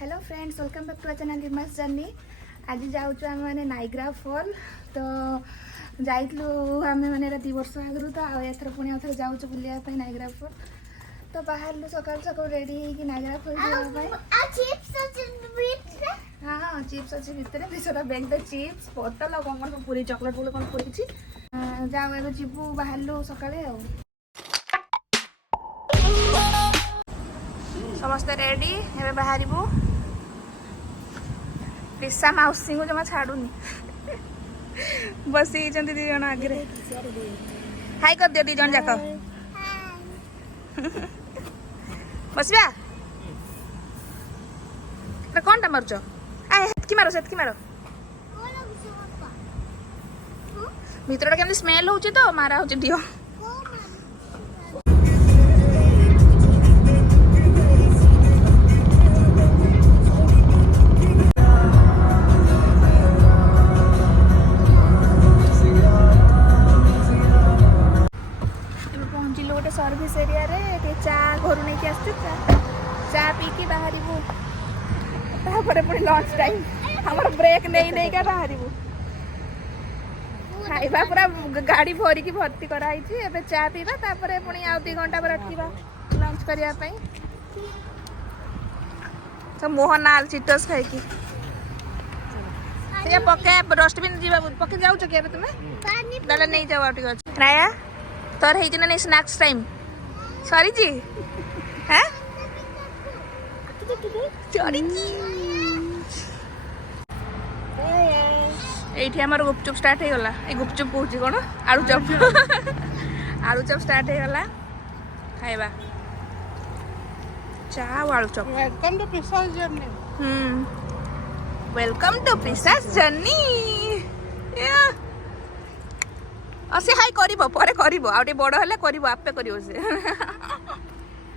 Hello friends, welcome back to our channel Rimas journey. आज जाऊँ आम मैंने नाइग्रा फॉल तो जाइलु आम मैंने 2 वर्ष आगु तो आथर पुणी आउे जाऊँ बुलायापी नाइग्रा फॉल तो बाहर सकाल सकाल रेडी होगी नाइग्रा फॉल जावाई। हाँ चिप्स अच्छे भितर 200 बैग चिप्स बोतल और कौन पूरी चॉकलेट बोले कौन पूरी जाऊ ए जीवु बाहर सकाले समस्ते रेडी एवं बाहर पिसा मौसी को जमा छाड़ूनी बस दी जन आगे हाई कर दियो 2 जन जाक बसवा कौन टा मारुच हेतकी मारो सेतकी मारो भीतर केमती स्मेल हो तो मारा हो दियो सर्विस एरिया रे चा घर नहीं आसते चा पी की बाहर पुणी लंच टाइम हमार ब्रेक नहीं नहीं का बाहर खाइबा पूरा गाड़ी भरिकी भर्ती कराई चा पीवा तापर पुणी आउ 2 घंटा पर रखा लंच करने तो मोहन नाल चिटस खाई पके डस्टबिन जी पके जाऊ तुम्हें नहीं जाओ नाया तोर है नहीं स्नैक्स टाइम सॉरी जी हैं सॉरी जी एठी हमर गुपचुप स्टार्ट हे गला ए गुपचुप कहूची कोन आलू चप आलू चप स्टार्ट हे गला खाइबा चा आलू chop welcome to Prisas journey welcome to Prisas journey असे हाई करिबो परे करिबो आउटे बड़ हले करिबो आपे करिवो से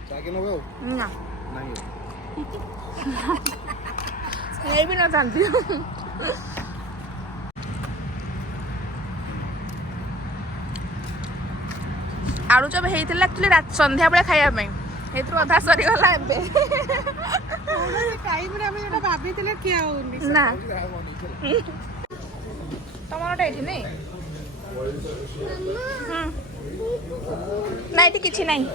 जाके नबो ना नहीं ए भी ना जानती आलू चप हेइतिला एक्चुअली रात संध्या बेले खाया में हेतु अधा सरी गला एबे टाइम रे हम जेटा भाबितिले किया होनी ना टमाटो एठी नहीं ना ये किसी नहीं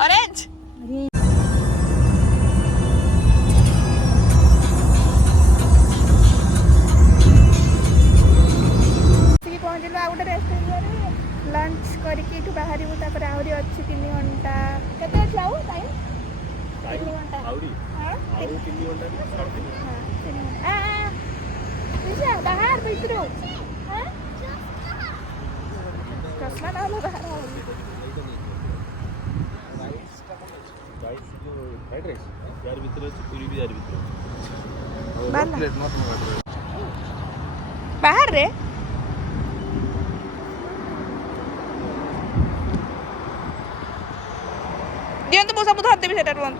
ऑरेंज पहुँचल आ गए रेस्टोरेंट लंच करके बाहर आहरी अच्छी 3 घंटा केते आउ टाइम 3 घंटा बाहर भीतर चश्मा ना बाहर बाहर रे दियंतु मो सब धर देबी सेटा रुन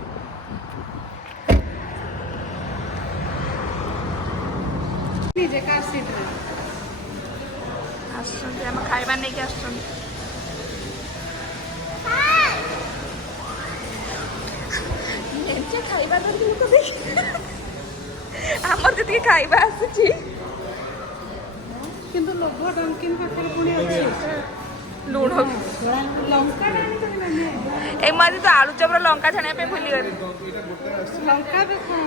निजे कार सीट रे आसन हम खाइबा नहीं के आसन एंचे खाइबा तो देख हमर जति खाइबा आसी किंतु लोभ डंकिन पाखर पुणी अछि लूण लंका डाणी तो माने ए मारी तो आलू चप लंका छाने पे भूली गली लंका देखो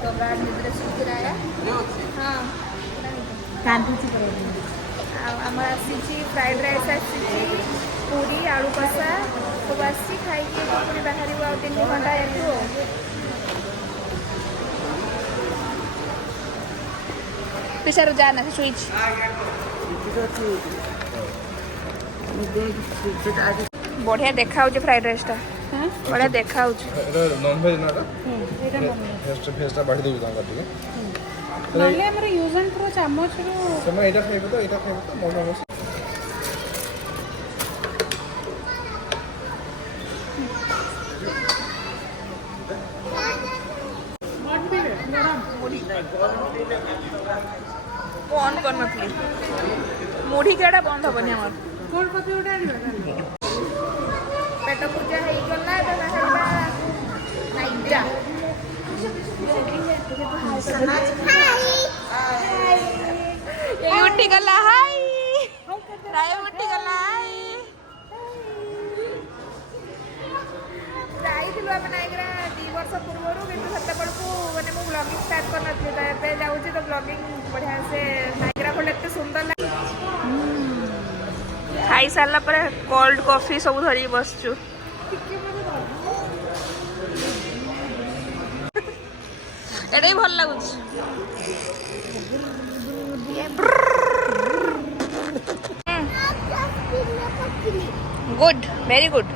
तो ब्रांड निद्रे सुखिराया ଆମର ଆସିଛି ଫ୍ରାଏଡ୍ ରାଇସ୍ ଆସିଛି, ପୁରୀ ଆଳୁ କଷା ସବୁ ଆସିଛି। ଖାଇକି ପୁଣି ବାହାରିବୁ ଆଉ 3 ଘଣ୍ଟା ଏଠୁ। ପିସାରୁ ଯା ନା ଶୋଇଛି। ବଢ଼ିଆ ଦେଖାଯାଉଛି ଫ୍ରାଏଡ୍ ରାଇସ୍ଟା, ବଢ଼ିଆ ଦେଖାଯାଉଛି। ନନଭେଜ ନା ଏଇଟା ନହେଲେ ଫେସ୍ଟା ବାଢ଼ି ଦେବି ତାଙ୍କର ଟିକେ। ଆମର ୟୁଜ୍ ଆଣ୍ଡ ଥ୍ରୋ ଚାମଚରୁ ସେମାନେ ଏଇଟା ଖାଇବେ ତ ମନ ବସି ବନ୍ଦ କରିନଥିଲି, ମୁଢ଼ି କେଡ଼ା ବନ୍ଦ ହବନି ଆମର। କୋଲ୍ଡ କଫି ଗୋଟେ ଆଣିବା ପେଟ ପୂଜା ହେଇଗଲା, ଏବେ ବାହାରିବା ନାଇଗ୍ରା। ଏଇ ଉଠିଗଲା, ହାଇ ରାୟ ଉଠିଗଲା, ହାଇ। ଯାଇଥିଲୁ ଆମେ ନାଇଗ୍ରା 2 ବର୍ଷ ପୂର୍ବରୁ, କିନ୍ତୁ ସେତେବେଳକୁ ମାନେ ମୁଁ ବ୍ଲଗିଂ ଷ୍ଟାର୍ଟ କରିନଥିଲି। ତ ଏବେ ଯାଉଛି ତ ବ୍ଲଗିଂ ବଢ଼ିଆ ସେ ନାଇଗ୍ରା ଫଲ୍ ଏତେ ସୁନ୍ଦର ଲାଗେ। ଖାଇସାରିଲା ପରେ କୋଲ୍ଡ କଫି ସବୁ ଧରିକି ବସିଛୁ। ଏଇଟା ବି ଭଲ ଲାଗୁଛି। Good, very good.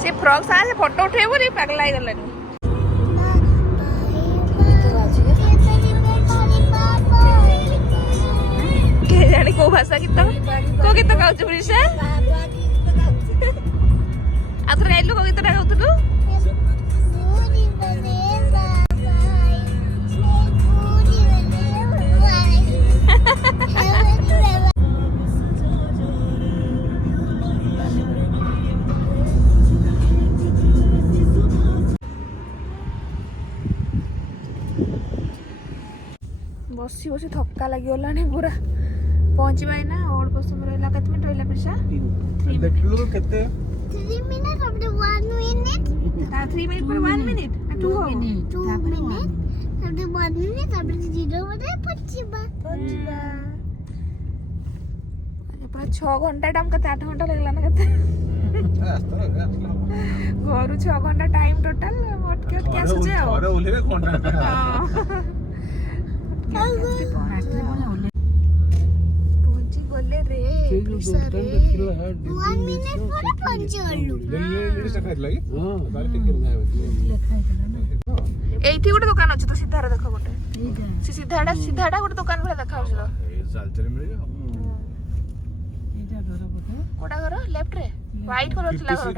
ସେ ଫ୍ରକ୍ ସାଙ୍ଗେ ଫଟୋ ଉଠେଇବ ବୋଲି ପାଗଲା ହେଇଗଲାନି। କେଜାଣି କୋଉ ଭାଷା ଗୀତ, କୋଉ ଗୀତ ଗାଉଛୁ ପ୍ରିଶା? ଆଉଥରେ ଗାଇଲୁ, କୋଉ ଗୀତଟା ଗାଉଥିଲୁ? ବସି ବସି ଥକା ଲାଗିଗଲାଣି ପୁରା। ପହଞ୍ଚିବା ଏଇନା, ଅଳ୍ପ ସମୟ ରହିଲା। କେତେ ମିନିଟ୍ ରହିଲା ପ୍ରିଶା? 3 ଦେଖିଲୁ କେତେ 3 minutes after 1 minute. 3 minutes ପରେ 1 minute ନା 2 ହବ? 2 minutes after 1 minute after 0 minute ପହଞ୍ଚିବା। ପୁରା 6 ଘଣ୍ଟା ଟା କେତେ 8 ଘଣ୍ଟା ଲାଗିଲା ନା କେତେ? ଘରୁ 6 ଘଣ୍ଟା ଟାଇମ୍ ଟୋଟାଲ ଅଟକି ଅଟକି ଆସୁଛି ଆଉ। ପହଞ୍ଚି ଗଲେ ରେ ପ୍ରିଶା ରେ। 1 minute ପରେ ପହଞ୍ଚିଗଲୁ। ଏଇଠି ଗୋଟେ ଦୋକାନ ଅଛି ତ, ସିଧାରେ ଦେଖ ଗୋଟେ। ସେ ସିଧାଟା ଗୋଟେ ଦୋକାନ ଭଳିଆ ଦେଖାଉଛି ତ। କୋଉଟା ଘର? ଲେଫ୍ଟ ରେ ହ୍ୱାଇଟ୍ କଲର ଥିଲା ଘର।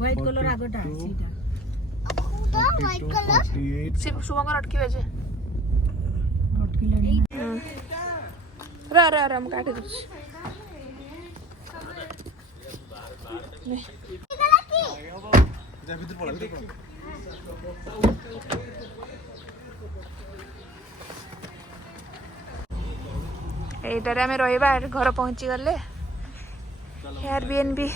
ହ୍ୱାଇଟ୍ କଲର ଆଗଟା ସେଇଟା। କୋଉଟା white color? ସେ ଶୁଭଙ୍କର ଅଟକିବେ ଯେ। ଅଟକିଲେଣି ର ମୁଁ କାଟି ଦଉଛି। এইটাରେ ଆମେ ରହିବା, ଘର ପହଞ୍ଚି ଗଲେ। ଏୟାରବିଏନବି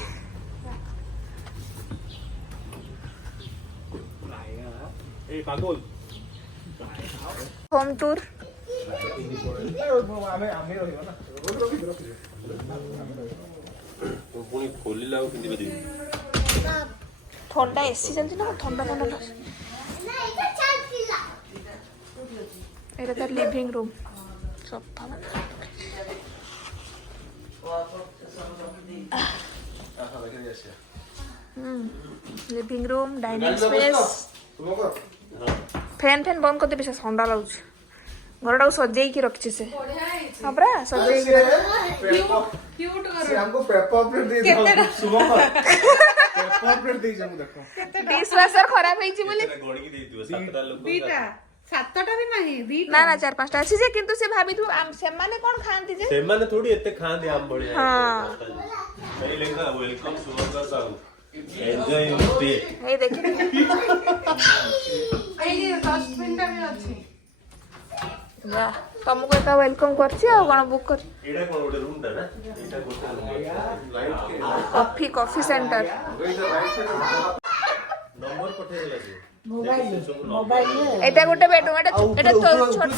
ହୋମ୍ ଟୁର୍। ଥଣ୍ଡା ଏସି ଚାଲିଛି ନା ଥଣ୍ଡା ଲାଗୁଛି। ଏଇଟା ତାର ଲିଭିଂ ରୁମ୍, ସଫା living room, dining space. Fan বন্ধ করতে বেশি ঠান্ডা লাগুছে। ঘরটাকে সজাইকি রাখছে সে। হ্যাঁ পরা সজাইকি ডিশওয়াশর খরাপ হয়েছে বলে ଦିଟା 7ଟା ବି ନାହିଁ, ଦିଟା না 4-5টা আছে যে, কিন্তু সে ভাবিথু সেমানে কোন খাଆନ୍ତି যে ସେମାନେ थोड़ी ଏତେ ଖାଆନ୍ତି ଆମ ଭଳିଆ। ହଁ ଏଇ ଲେଖା welcome Subhadra Sahu enjoy your stay. এই দেখি ଏଇ ଡଷ୍ଟବିନଟା ବି ଅଛି। যা ତମକୁ ଏକା ୱେଲକମ୍ କରିଛି ଆଉ କଣ ବୁକ୍ କରି। ଏଇଟା କଣ ଗୋଟେ ରୁମ୍ ଟା ନା? ଏଇଟା ଗୋଟେ କଫି ସେଣ୍ଟର। ନମ୍ବର ପଠେଇଦେଲା ସେ। এটা গোটে বেডরুম এটা এটা ছোট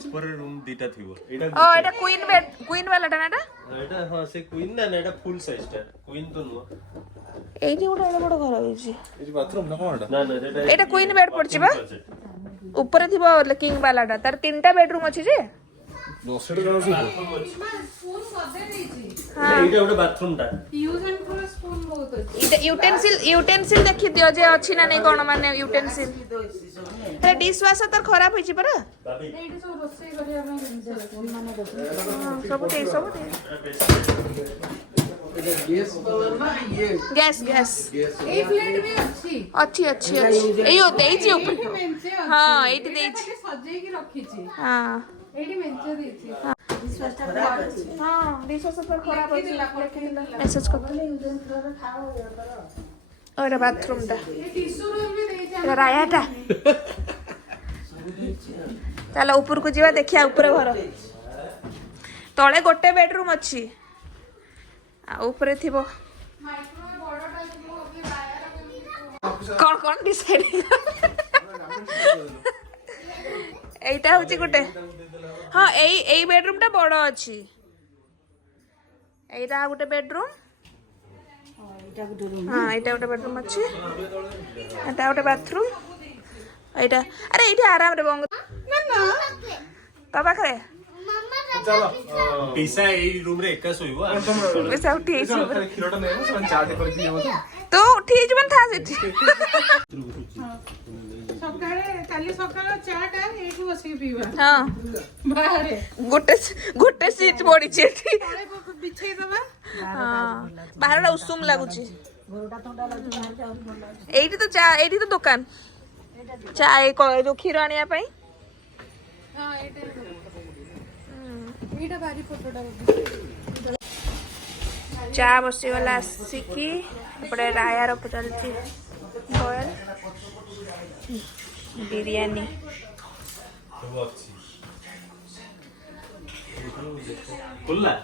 উপরে রুম দুইটা থিব এটা ও এটা কুইন বেড কুইন वाला টা না এটা এটা হ্যাঁ সে কুইন না এটা ফুল সাইজটা কুইন তো নয় এইটি গোটে এত বড় ঘর হইছি এই যে বাথরুম না কোনটা না না এটা এটা কুইন বেড পড়ছি বা উপরে থিব কিং वाला টা তার তিনটা বেডরুম আছে যে দশটা জানো শুধু ସ୍ପୁନ୍ ସଜେଇ ଦେଇଛି এইটা ওটা বাথরুমটা ୟୁଜ୍ ଆଣ୍ଡ ଥ୍ରୋ ସ୍ପୁନ୍ ବହୁତ ଅଛି এটা ইউটেনসিল দেখি দিও যে ଅଛି না নাই কোন মানে ইউটেনসিল এটা ডিশ ওয়াশর তার ଖରାପ ହେଇଛି ପରା ভাবি ଏଇଠି ସବୁ ରୋଷେଇ କରିବା ପାଇଁ ଜିନିଷ ସ୍ପୁନ୍ ମାନେ ଦେବେ ସବୁ ଗ୍ୟାସ୍ ଏଇ ପ୍ଲେଟ୍ ବି ଅଛି ଅଛି ଏଇ ଦେଇଛି ଉପରେ ଏଇଠି ମେଞ୍ଚେ ଅଛି ହଁ ଏଇଠି ଦେଇଛି ଖାଲି ସଜେଇକି ରଖିଛି ହଁ ଏଇଠି ମେଞ୍ଚେ ଦେଇଛି ହଁ ডিশ ওয়াশর তার ଖରାପ ଅଛି মেসেজ কর ওটা বাথরুমটা ଏ ଟିସୁ ରୋଲ୍ ବି ଦେଇଛି এটা রায়াটা তাহলে উপরକୁ ଯିବା ଦେଖିବା ଉପରେ ଘର ତଳେ ଗୋଟେ ବେଡରୁମ୍ ଅଛି ଆଉ ଉପରେ ଥିବ ମାଇକ୍ରୋୱେଭ୍ ବଡ଼ଟା ଥିବ କି ବାୟାର କଣ ଡିସାଇଡ୍ এইটা হচ্ছে গোটে হ্যাঁ এই বেডরুমটা বড় আছে এইটা গোটে বেডরুম হ্যাঁ এইটা গোটে বেডরুম আছে এটা গোটে বাথরুম এইটা আরে এইটা আরামরে বঙ্গ না না তা পাখরে পিসা এই রুম রে একা শোইবো পয়সা উঠি এইছি କ୍ଷୀରଟା ନେବ ସେମାନେ ଚା ଟେ କରିକି ନେବ ତ তো উঠি ଯିବନ ଥା ସେଠି ସକାଳେ କାଲି ସକାଳ ଚା ଟା ଏଇଠି ବସିକି ପିଇବା ହଁ ବାହାରେ ଗୋଟେ ସିଟ୍ ପଡିଛି ଏଠି ତଳେ ବିଛେଇ ଦବା ହଁ ବାହାରଟା ଉଷୁମ ଲାଗୁଛି ଏଇଠି ତ ଦୋକାନ ଚା ଯୋଉ କ୍ଷୀର ଆଣିବା ପାଇଁ ହଁ ଏଇଟା ଭାରି ଫଟୋଟା ଚା ବସିଗଲା ଆସିକି ଏପଟେ ରାୟାର ଚାଲିଛି ବଏଲ ବିରିୟାନୀ ସବୁ ଅଛି ଖୋଲା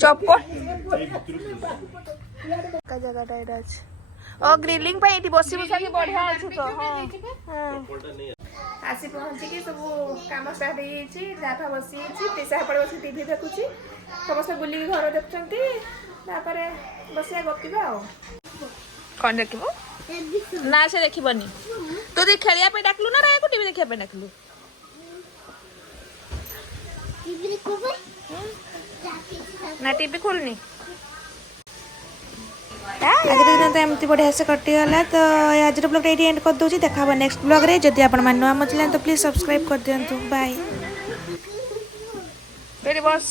ଚପଲ ଜାଗାଟା ଏଇଟା ଅଛି ଓ ଗ୍ରିଲିଂ ପାଇଁ ଏଠି ବସି ବସାକି ବଢିଆ ଅଛି ତ ହଁ ଆସି ପହଞ୍ଚିକି ସବୁ କାମ ଷ୍ଟାର୍ଟ ହେଇଯାଇଛି ଯାହା ବସିଯାଇଛି ପିସା ଏପଟେ ବସି ଟିଭି ଦେଖୁଛି ସମସ୍ତେ ବୁଲିକି ଘର ଦେଖୁଛନ୍ତି ତାପରେ ବସିବା ଗପିବା ଆଉ କଣ ଦେଖିବୁ ନା ସେ ଦେଖିବନି ତୁ ଯଦି ଖେଳିବା ପାଇଁ ଡାକିଲୁ ନା ରାୟକୁ ଟିଭି ଦେଖିବା ପାଇଁ ଡାକିଲୁ ନା ଟିଭି ଖୋଲୁନି आज दिन तो एमती बढ़िया से कटिगला तो आज ब्लॉग ये एंड कर दूसरी देखा नेक्स्ट ब्लॉग रे जदि आपण नुआ मचला तो प्लीज सब्सक्राइब कर दिंतु बाय बस